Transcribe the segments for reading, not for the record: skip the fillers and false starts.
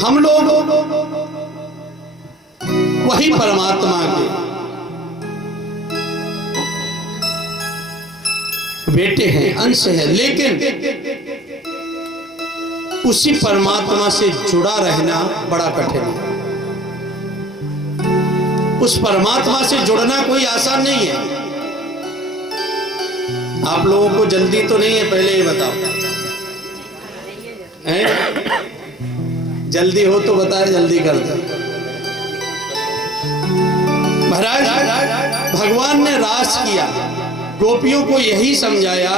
हम लोग वही परमात्मा के बेटे हैं, अंश है, लेकिन उसी परमात्मा से जुड़ा रहना बड़ा कठिन है। उस परमात्मा से जुड़ना कोई आसान नहीं है। आप लोगों को जल्दी तो नहीं है, पहले ये बताओ हैं? जल्दी हो तो बताए, जल्दी कर दे। महाराज भगवान ने रास किया, गोपियों को यही समझाया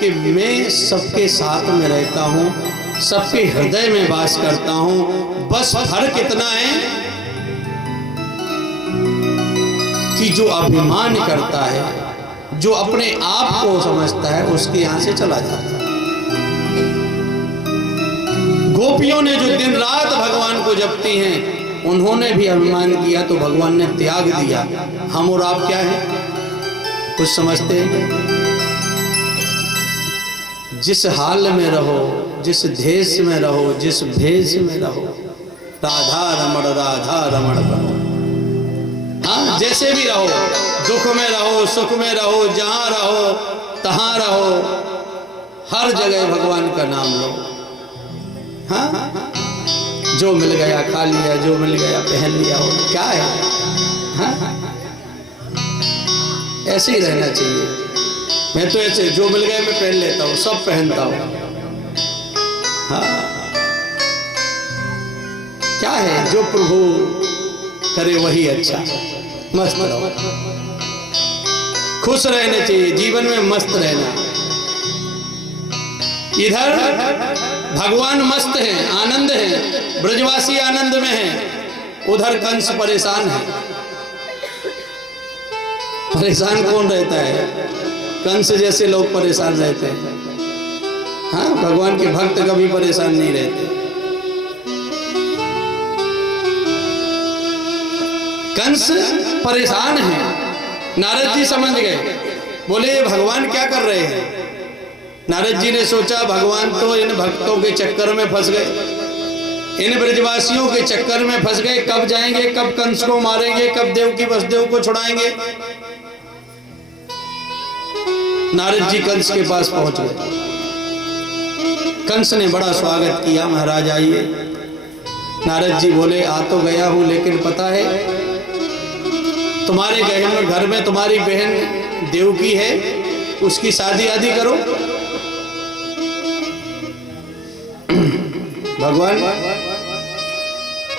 कि मैं सबके साथ में रहता हूं, सबके हृदय में वास करता हूं, बस फर्क इतना है कि जो अभिमान करता है, जो अपने आप को समझता है, उसके यहां से चला जाता है। गोपियों ने जो दिन रात भगवान को जपती हैं, उन्होंने भी अभिमान किया तो भगवान ने त्याग दिया। हम और आप क्या है, कुछ समझते हैं? जिस हाल में रहो, जिस देश में रहो, जिस भेष में रहो, राधा रमण बनो। हाँ, जैसे भी रहो, दुख में रहो, सुख में रहो, जहां रहो तहां रहो, हर जगह भगवान का नाम लो। हाँ, जो मिल गया खा लिया, जो मिल गया पहन लिया, हो क्या है? हाँ, ऐसे ही रहना चाहिए। मैं तो ऐसे जो मिल गया मैं पहन लेता हूँ, सब पहनता हूँ। हाँ, क्या है, जो प्रभु करे वही अच्छा। मस्त रहो, खुश रहना चाहिए, जीवन में मस्त रहना। इधर भगवान मस्त हैं, आनंद है, ब्रजवासी आनंद में है, उधर कंस परेशान है। परेशान कौन रहता है? कंस जैसे लोग परेशान रहते हैं। हाँ, भगवान के भक्त कभी परेशान नहीं रहते। कंस परेशान है। नारद जी समझ गए, बोले भगवान क्या कर रहे हैं? नारद जी ने सोचा भगवान तो इन भक्तों के चक्कर में फंस गए, इन ब्रजवासियों के चक्कर में फंस गए। कब जाएंगे, कब कंस को मारेंगे, कब देवकी वसुदेव को छुड़ाएंगे? नारद जी कंस के पास पहुंच गए। कंस ने बड़ा स्वागत किया, महाराज आइए। नारद जी बोले आ तो गया हूं, लेकिन पता है तुम्हारे घर में तुम्हारी बहन देवकी है, उसकी शादी आदि करो। भगवान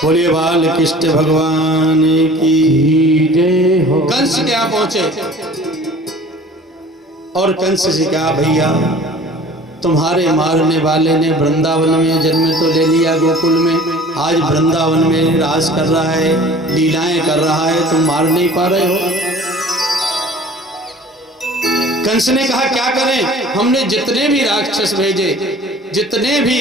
बोलिए बाल कृष्ण भगवान की जय हो। कंस के यहाँ पहुंचे और कंस से कहा भैया तुम्हारे मारने वाले ने वृंदावन में जन्म तो ले लिया, गोकुल में, आज वृंदावन में राज कर रहा है, लीलाएं कर रहा है, तुम मार नहीं पा रहे हो। कंस ने कहा क्या करें, हमने जितने भी राक्षस भेजे, जितने भी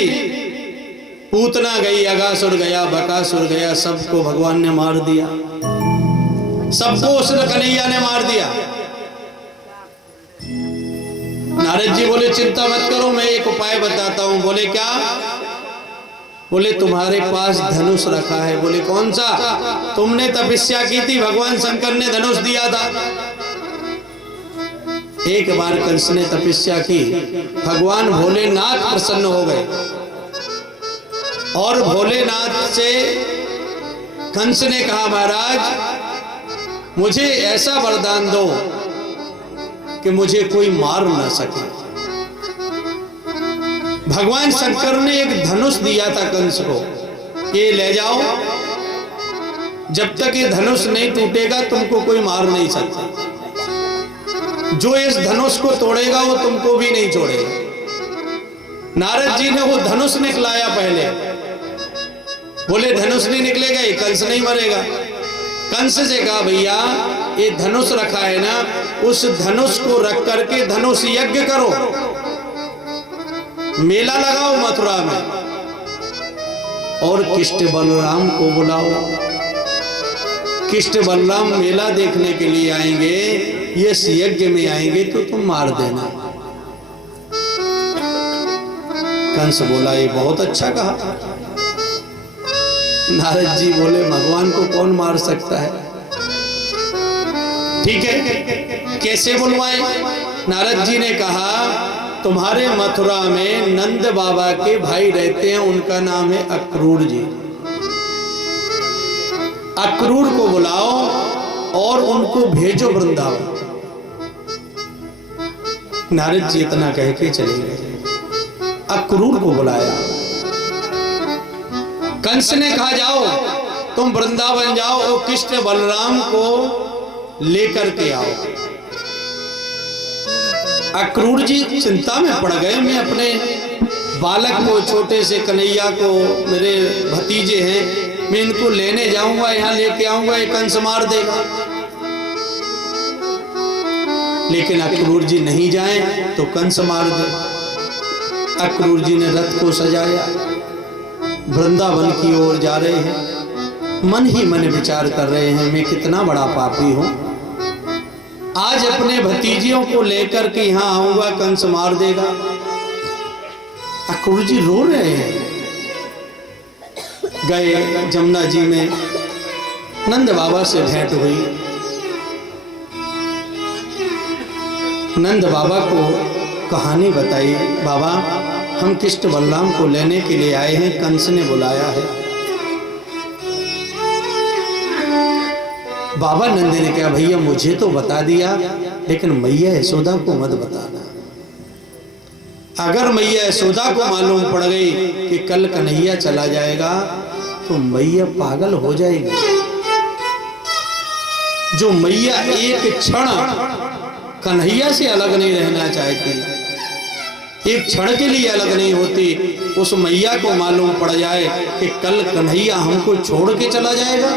पूतना गई, अगासुर गया, बकासुर गया, सबको भगवान ने मार दिया, सबको उस कन्हैया ने मार दिया। नारद जी बोले चिंता मत करो, मैं एक उपाय बताता हूं। बोले क्या? बोले तुम्हारे पास धनुष रखा है। बोले कौन सा? तुमने तपस्या की थी, भगवान शंकर ने धनुष दिया था। एक बार कंस ने तपस्या की, भगवान भोलेनाथ प्रसन्न हो गए और भोलेनाथ से कंस ने कहा महाराज मुझे ऐसा वरदान दो कि मुझे कोई मार ना सके। भगवान शंकर ने एक धनुष दिया था कंस को, ये ले जाओ, जब तक ये धनुष नहीं टूटेगा तुमको कोई मार नहीं सकता, जो इस धनुष को तोड़ेगा वो तुमको भी नहीं छोड़ेगा। नारद जी ने वो धनुष निकलाया पहले, बोले धनुष नहीं निकलेगा ये कंस नहीं मरेगा। कंस से कहा भैया ये धनुष रखा है ना, उस धनुष को रख करके धनुष यज्ञ करो, मेला लगाओ मथुरा में और कृष्ण बलराम को बुलाओ। कृष्ण बलराम मेला देखने के लिए आएंगे, ये यज्ञ में आएंगे तो तुम मार देना। कंस बोला ये बहुत अच्छा कहा, नारद जी बोले भगवान को कौन मार सकता है? ठीक है, कैसे बुलवाएं? नारद जी ने कहा तुम्हारे मथुरा में नंद बाबा के भाई रहते हैं, उनका नाम है अक्रूर जी। अक्रूर को बुलाओ और उनको भेजो वृंदावन। नारद जी इतना कह के चले गए। अक्रूर को बुलाया। कंस ने कहा जाओ तुम वृंदावन जाओ और कृष्ण बलराम को लेकर के आओ। अक्रूर जी चिंता में पड़ गए, मैं अपने बालक को, छोटे से कन्हैया को, मेरे भतीजे हैं, मैं इनको लेने जाऊंगा, यहां लेके आऊंगा, ये कंस मार देगा। लेकिन अक्रूर जी नहीं जाएं तो कंस मार दे। अक्रूर जी ने रथ को सजाया, वृंदावन की ओर जा रहे हैं। मन ही मन विचार कर रहे हैं मैं कितना बड़ा पापी हूं, आज अपने भतीजियों को लेकर के यहां आऊंगा, कंस मार देगा। अक्रूर जी रो रहे हैं। गए जमुना जी में, नंद बाबा से भेंट हुई। नंद बाबा को कहानी बताई, बाबा हम कृष्ण बलराम को लेने के लिए आए हैं, कंस ने बुलाया है। बाबा नंद ने कहा भैया मुझे तो बता दिया, लेकिन मैया यशोदा को मत बताना। अगर मैया यशोदा को मालूम पड़ गई कि कल कन्हैया चला जाएगा तो मैया पागल हो जाएगी। जो मैया एक क्षण कन्हैया से अलग नहीं रहना चाहती, एक क्षण के लिए अलग नहीं होती, उस मैया को मालूम पड़ जाए कि कल कन्हैया हमको छोड़ के चला जाएगा।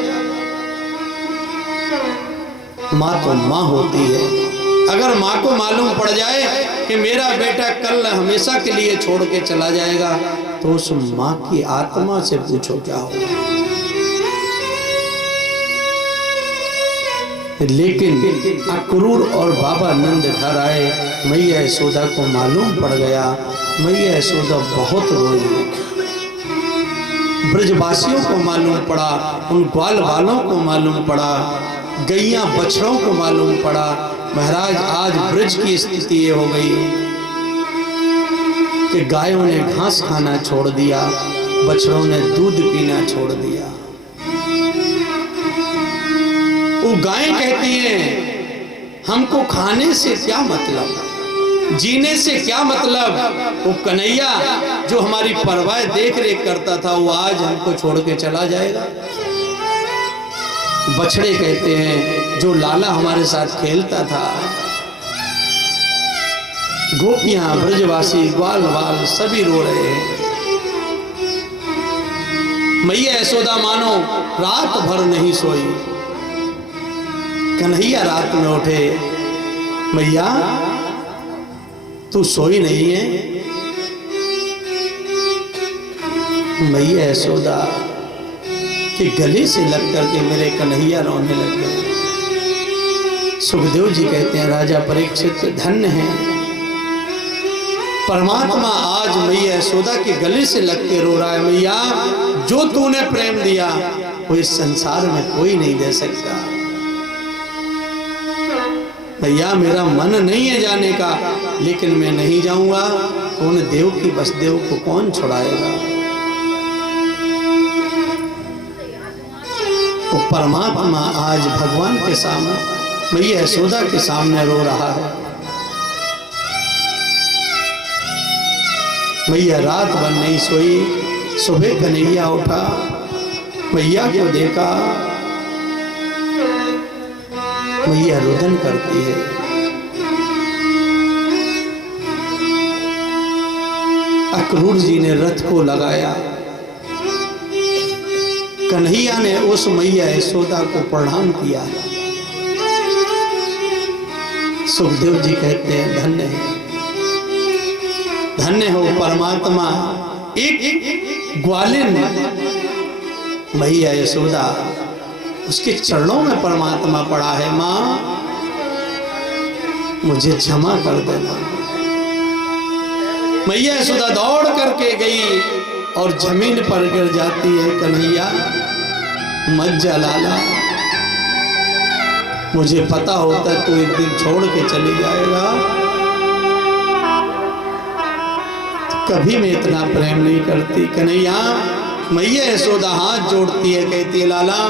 माँ तो माँ होती है, अगर माँ को मालूम पड़ जाए कि मेरा बेटा कल हमेशा के लिए छोड़ के चला जाएगा तो उस माँ की आत्मा से पूछो क्या होगा। लेकिन अक्रूर और बाबा नंद घर आए, मैया यशोदा को मालूम पड़ गया। मैया यशोदा बहुत रोई। ब्रजवासियों को मालूम पड़ा, उन ग्वाल वालों को मालूम पड़ा, गैया बछड़ों को मालूम पड़ा, महाराज आज ब्रज की स्थिति ये हो गई कि गायों ने घास खाना छोड़ दिया, बछड़ों ने दूध पीना छोड़ दिया। वो गायें कहती हैं हमको खाने से क्या मतलब, जीने से क्या मतलब। वो कन्हैया जो हमारी परवाह देख रेख करता था वो आज हमको छोड़ के चला जाएगा। बछड़े कहते हैं जो लाला हमारे साथ खेलता था। गोपियां, ब्रजवासी, ग्वाल वाल सभी रो रहे हैं। मैया यशोदा मानो रात भर नहीं सोई। कन्हैया रात में उठे, मैया तू सोई नहीं है? मैया यशोदा के गले से लग करके मेरे कन्हैया रोने लग गए। सुखदेव जी कहते हैं राजा परीक्षित धन्य है, परमात्मा आज मैया यशोदा के गले से लग के रो रहा है। मैया जो तूने प्रेम दिया वो इस संसार में कोई नहीं दे सकता। भैया मेरा मन नहीं है जाने का, लेकिन मैं नहीं जाऊंगा तो उन देव की वसुदेव को कौन छुड़ाएगा। वो परमात्मा आज भगवान के सामने, मैया यशोदा के सामने रो रहा है। मैया रात भर नहीं सोई। सुबह कन्हैया उठा, मैया को देखा, मैया रुदन करती है। अक्रूर जी ने रथ को लगाया। कन्हैया ने उस मैया यशोदा को प्रणाम किया। सुखदेव जी कहते हैं धन्य है, धन्य हो परमात्मा। एक ग्वालिन मैया यशोदा, उसके चरणों में परमात्मा पड़ा है। माँ मुझे क्षमा कर देना। मैया यशोदा दौड़ करके गई और जमीन पर गिर जाती है। कन्हैया मत जा लाला, मुझे पता होता तू एक दिन छोड़ के चली जाएगा, कभी मैं इतना प्रेम नहीं करती। कन्हैया, मैया यशोदा हाथ जोड़ती है, कहती है लाला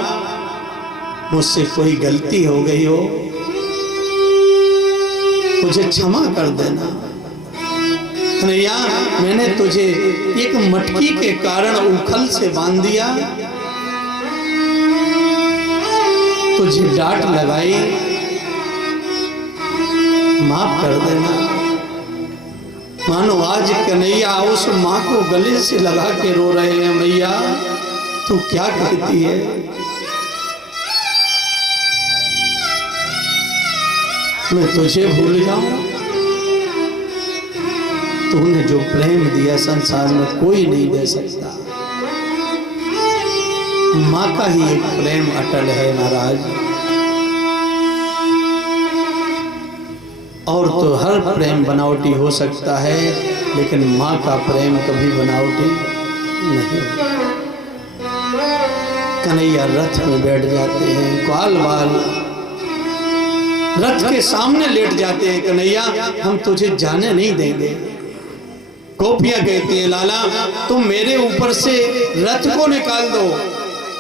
मुझसे कोई गलती हो गई हो, मुझे क्षमा कर देना। कन्हैया, मैंने तुझे एक मटकी के कारण उखल से बांध दिया, तुझे डांट लगाई, माफ कर देना। मानो आज कन्हैया उस माँ को गले से लगा के रो रहे हैं। मैया तू क्या कहती है? मैं तुझे भूल जाऊं? तूने जो प्रेम दिया संसार में कोई नहीं दे सकता। माँ का ही एक प्रेम अटल है महाराज, और तो हर प्रेम बनावटी हो सकता है, लेकिन माँ का प्रेम कभी बनावटी नहीं। कन्हैया रथ में बैठ जाते हैं, ग्वाल बाल रथ के सामने लेट जाते हैं। कन्हैया, हम तुझे जाने नहीं देंगे। गोपियां कहती हैं लाला तुम मेरे ऊपर से रथ को निकाल दो,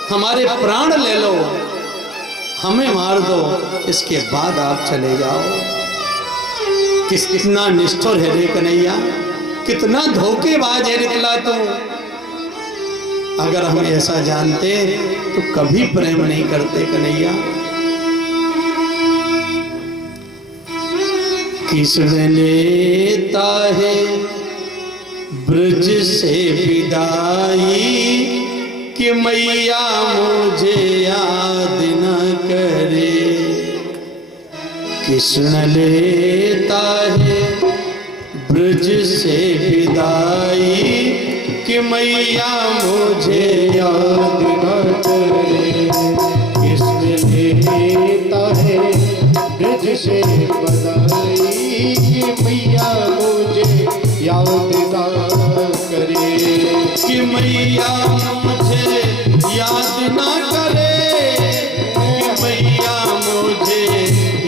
हमारे प्राण ले लो, हमें मार दो, इसके बाद आप चले जाओ। कितना निष्ठुर है रे कन्हैया, कितना धोखेबाज है निकला तू। अगर हम ऐसा जानते तो कभी प्रेम नहीं करते कन्हैया। किसने लेता है ब्रज से विदाई, कि मैया मुझे याद न करे। किसने लेता है ब्रज से विदाई, कि मैया मुझे याद न करे। किसने लेता है ब्रज से विदाई, कि मैया मुझे याद न करे। कि मैया मुझे याद न करे, कि मैया मुझे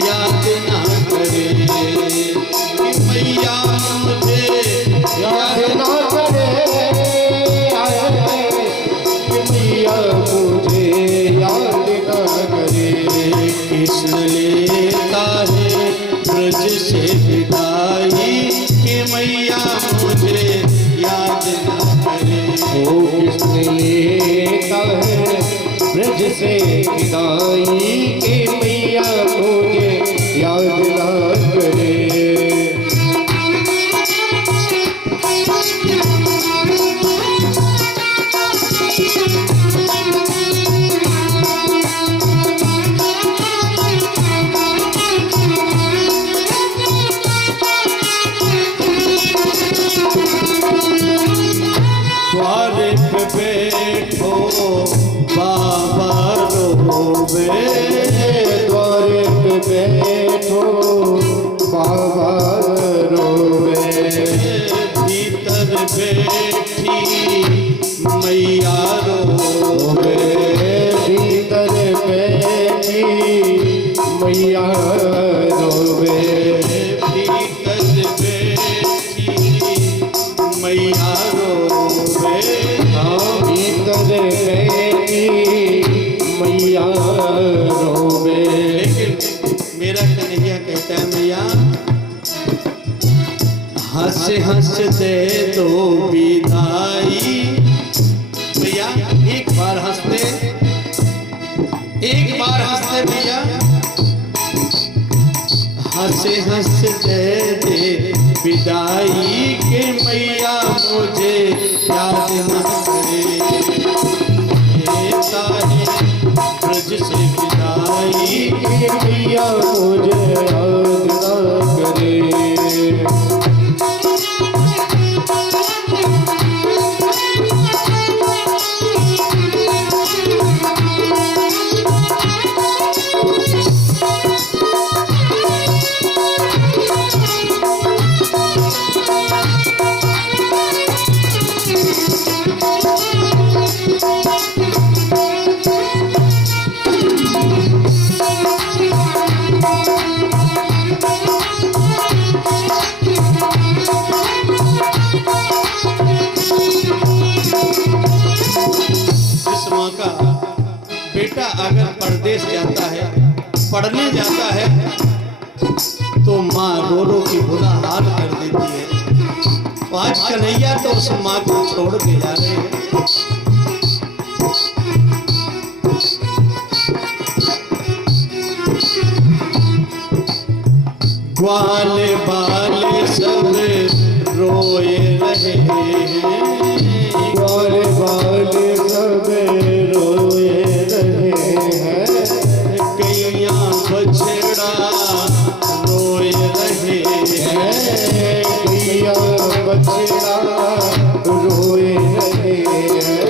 याद न करे। कि मैया मुझे याद न करे, कि मैया मुझे याद न करे। कृष्ण लेता है ब्रज से विदाई, कि मैया मुझे याद न करे। ओ कृष्ण लेता है ब्रज से विदाई, कि मैया मुझे याद न करे। बैठो बाबा रोवे, द्वारे पे बैठो बाबा रोवे। भीतर बैठी मैया रोवे, भीतर बैठी मैया रोवे। भीतर बैठी मैया रोवे, भीतर बैठी मैया रोवे। लेकिन मेरा कन्हैया कहता है मैया हंस हंस दे दो विदाई। भैया एक बार हंसते, एक बार हंसते भैया। हंसे हंस दे दे विदाई, के मैया मुझे याद न करे। ब्रज से विदाई, के मैया मुझे याद न करे। बेटा अगर परदेश जाता है, पढ़ने जाता है, तो माँ रो रो की बुरा हाल कर देती है। तो आज कन्हैया तो उस माँ को छोड़ के जा रहे हैं। ग्वाल बाल सब रोए रहे हैं, ग्वाल बाल सब रोए रहे हैं, गैया बछड़ा रोए रहे हैं, गैया बछड़ा रोए रहे हैं।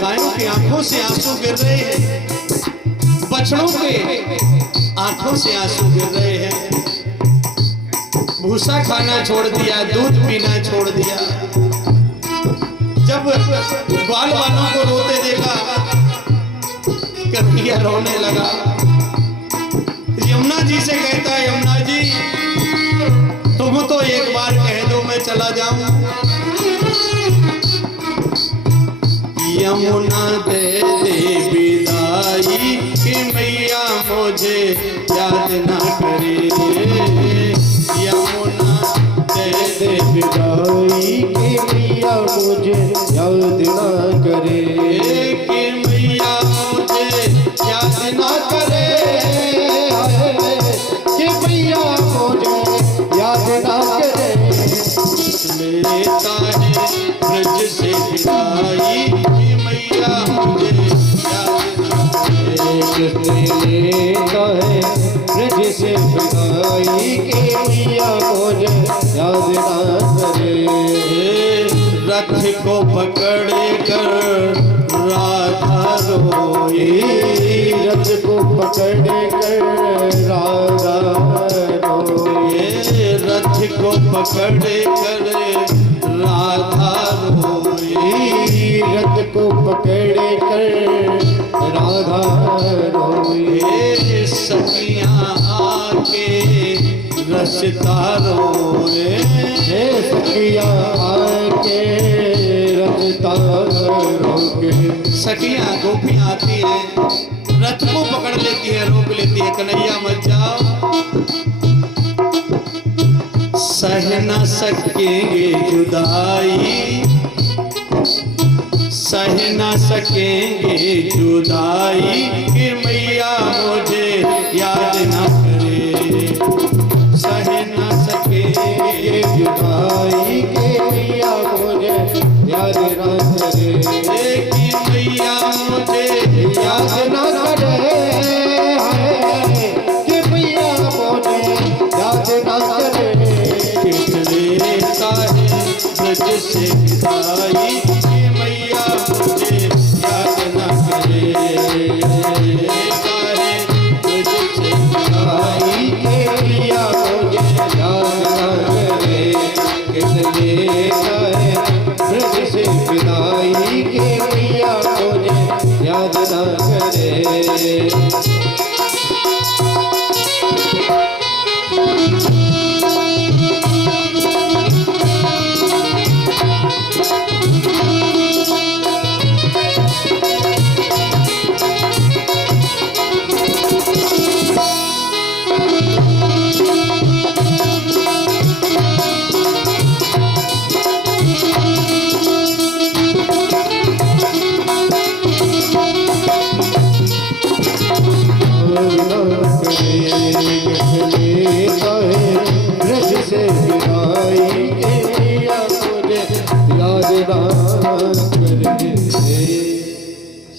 गायों की आंखों से आंसू गिर रहे हैं, बछड़ों के आंखों से आंसू गिर रहे हैं। भूसा खाना छोड़ दिया, दूध पीना छोड़ दिया। जब ग्वाल वालों को रोते देखा, कन्हैया रोने लगा। यमुना जी से कहता है, यमुना जी तुम तो एक बार कह दो मैं चला जाऊं। यमुना दे दे विदाई कि मैया मुझे याद ना करे। यमुना दे दे विदाई कि मैया मुझे याद ना करे, कि मैया मुझे याद ना करे, कि मैया मुझे याद ना करे। लेता है ब्रज से विदाई कि मैया मुझे याद ना करे। लेता है ब्रज से विदाई कि मैया मुझे याद ना करे। रथ को पकड़ कर राधा रोए, रथ को पकड़ कर राधा रोए, रथ को पकड़ कर राधा रोए, रथ को पकड़ कर राधा रोए। सखियां आके रसता रोए, सखिया आके रचता रोके। सखियां गोपियां आती है, रथ को पकड़ लेती है, रोक लेती है, कन्हैया मत जाओ, सह न सकेंगे जुदाई, सह न सकेंगे जुदाई कि मैया मुझे याद न करे। सह न सकेंगे जुदाई के मैया मुझे याद ना करे, कि मैया मुझे याद ना करे, कि मैया मुझे याद ना करे। किसने काहे ब्रज से विदाई कि मैया मुझे याद न करे। काहे ब्रज से विदाई के मैया मुझे याद ना करे, किसने कहे ब्रज से विदाई के मैया मुझे याद ना करे।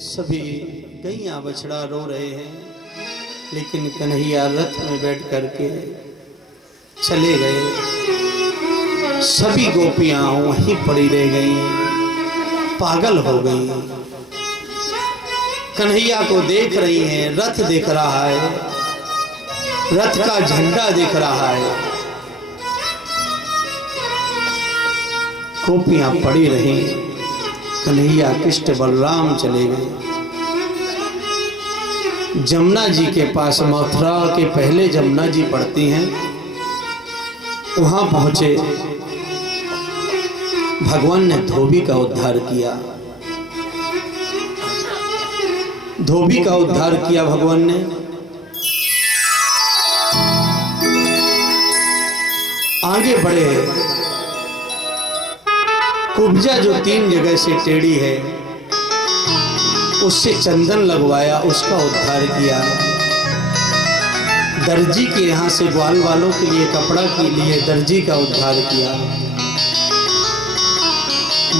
सभी गैया बछड़ा रो रहे हैं, लेकिन कन्हैया रथ में बैठ करके चले गए। सभी गोपियां वहीं पड़ी रह गई, पागल हो गई। कन्हैया को देख रही हैं, रथ दिख रहा है, रथ का झंडा दिख रहा है, गोपियां पड़ी रही। कन्हैया कृष्ण बलराम चले गए। जमुना जी के पास, मथुरा के पहले जमुना जी पड़ती हैं, वहां पहुंचे। भगवान ने धोबी का उद्धार किया। धोबी का उद्धार किया भगवान ने। आगे बढ़े, कुब्जा जो 3 जगह से टेढ़ी है उससे चंदन लगवाया, उसका उद्धार किया। दर्जी के यहाँ से ग्वाल वालों के लिए कपड़ा के लिए दर्जी का उद्धार किया।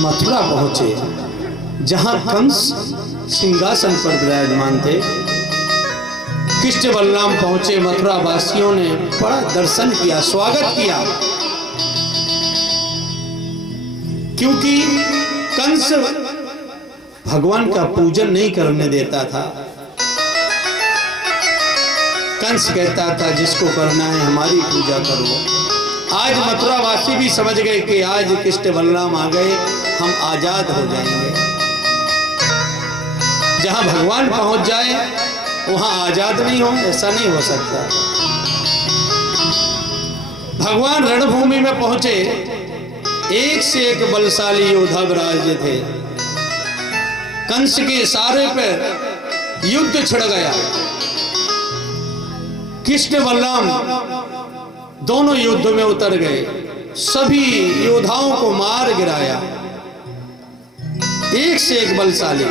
मथुरा पहुंचे जहां कंस सिंहासन पर विराजमान थे। कृष्ण बलराम पहुंचे, मथुरा वासियों ने बड़ा दर्शन किया, स्वागत किया, क्योंकि कंस भगवान का पूजन नहीं करने देता था। कंस कहता था जिसको करना है हमारी पूजा करो। आज मथुरा वासी भी समझ गए कि आज कृष्ण बलराम आ गए, हम आजाद हो जाएंगे। जहां भगवान पहुंच जाए वहां आजाद नहीं हो, ऐसा नहीं हो सकता। भगवान रणभूमि में पहुंचे, एक से एक बलशाली योद्धा विराजे थे। कंस के इशारे पर युद्ध छिड़ गया। कृष्ण बलराम दोनों युद्ध में उतर गए, सभी योद्धाओं को मार गिराया। एक से एक बलशाली,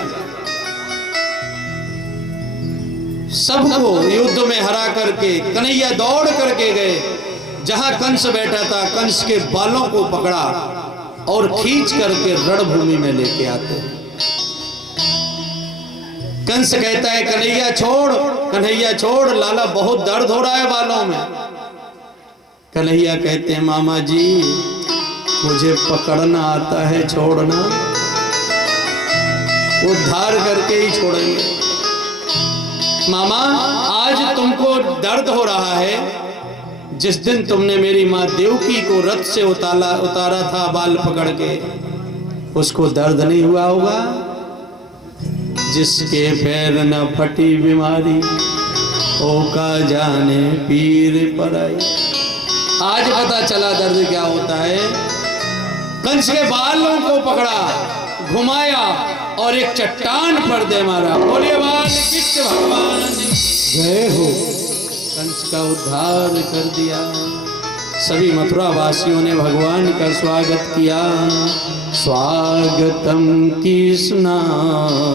सबको युद्ध में हरा करके कन्हैया दौड़ करके गए जहां कंस बैठा था। कंस के बालों को पकड़ा और खींच करके रणभूमि में लेके आते। कंस कहता है कन्हैया छोड़, कन्हैया छोड़, लाला बहुत दर्द हो रहा है बालों में। कन्हैया कहते हैं मामा जी मुझे पकड़ना आता है, छोड़ना उद्धार करके ही छोड़ेंगे। मामा आज तुमको दर्द हो रहा है, जिस दिन तुमने मेरी माँ देवकी को रथ से उतारा था बाल पकड़ के, उसको दर्द नहीं हुआ होगा। जिसके पैर न फटी बीमारी ओ का जाने पीर पराई। आज पता चला दर्द क्या होता है। कंस के बालों को पकड़ा, घुमाया और एक चट्टान पर दे मारा। बोलिए बाल कृष्ण भगवान जय हो। कंस का उद्धार कर दिया। सभी मथुरा वासियों ने भगवान का स्वागत किया। स्वागतम कृष्णा।